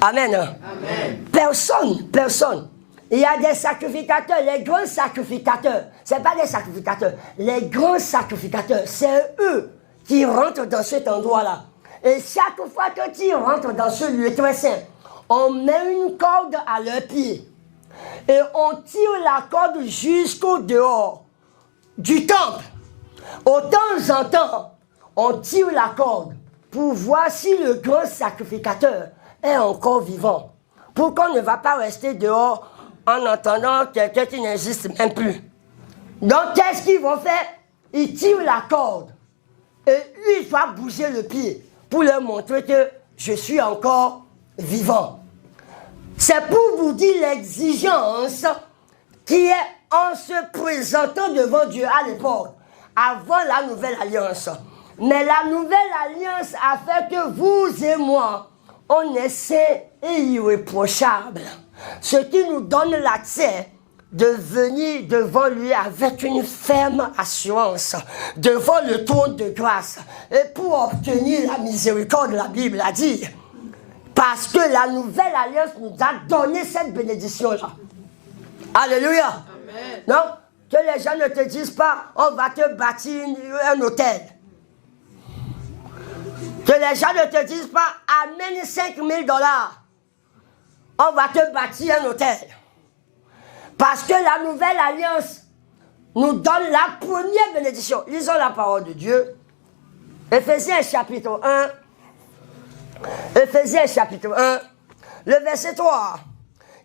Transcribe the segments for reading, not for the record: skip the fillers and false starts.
Amen. Amen. Personne. Il y a des sacrificateurs, les grands sacrificateurs. Ce n'est pas des sacrificateurs. Les grands sacrificateurs, c'est eux qui rentrent dans cet endroit-là. Et chaque fois que tu rentres dans ce lieu très saint, on met une corde à leurs pieds. Et on tire la corde jusqu'au dehors du temple. Au temps en temps, on tire la corde pour voir si le grand sacrificateur est encore vivant. Pourquoi on ne va pas rester dehors en entendant quelqu'un qui n'existe même plus? Donc, qu'est-ce qu'ils vont faire? Ils tirent la corde. Et lui, il doit bouger le pied pour leur montrer que je suis encore vivant. C'est pour vous dire l'exigence qui est en se présentant devant Dieu à l'époque, avant la nouvelle alliance. Mais la nouvelle alliance a fait que vous et moi, on est saints et irréprochables. Ce qui nous donne l'accès de venir devant lui avec une ferme assurance, devant le trône de grâce, et pour obtenir la miséricorde, la Bible a dit, parce que la nouvelle alliance nous a donné cette bénédiction-là. Alléluia. Amen. Non, que les gens ne te disent pas, on va te bâtir un hôtel. Que les gens ne te disent pas, amène $5 000. On va te bâtir un hôtel. Parce que la nouvelle alliance nous donne la première bénédiction. Lisons la parole de Dieu. Éphésiens chapitre 1. Éphésiens chapitre 1. Le verset 3.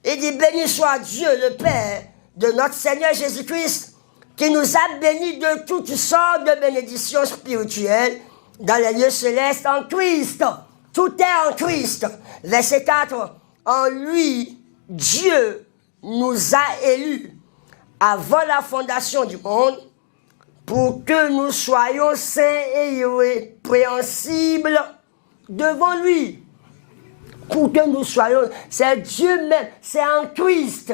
Il dit, béni soit Dieu le Père de notre Seigneur Jésus-Christ, qui nous a bénis de toutes sortes de bénédictions spirituelles dans les lieux célestes en Christ. Tout est en Christ. Verset 4. En lui, Dieu nous a élus avant la fondation du monde pour que nous soyons saints et irrépréhensibles devant lui. Pour que nous soyons, c'est Dieu même, c'est en Christ.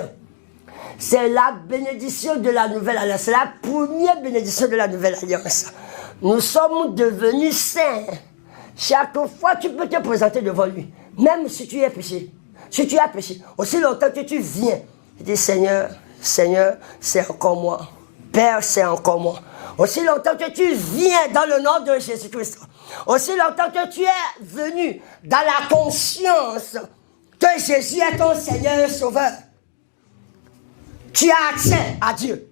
C'est la bénédiction de la nouvelle alliance, c'est la première bénédiction de la nouvelle alliance. Nous sommes devenus saints. Chaque fois, tu peux te présenter devant lui, même si tu es péché. Si tu as péché, aussi longtemps que tu viens, tu dis Seigneur, Seigneur, c'est encore moi. Père, c'est encore moi. Aussi longtemps que tu viens dans le nom de Jésus-Christ, aussi longtemps que tu es venu dans la conscience que Jésus est ton Seigneur et Sauveur, tu as accès à Dieu.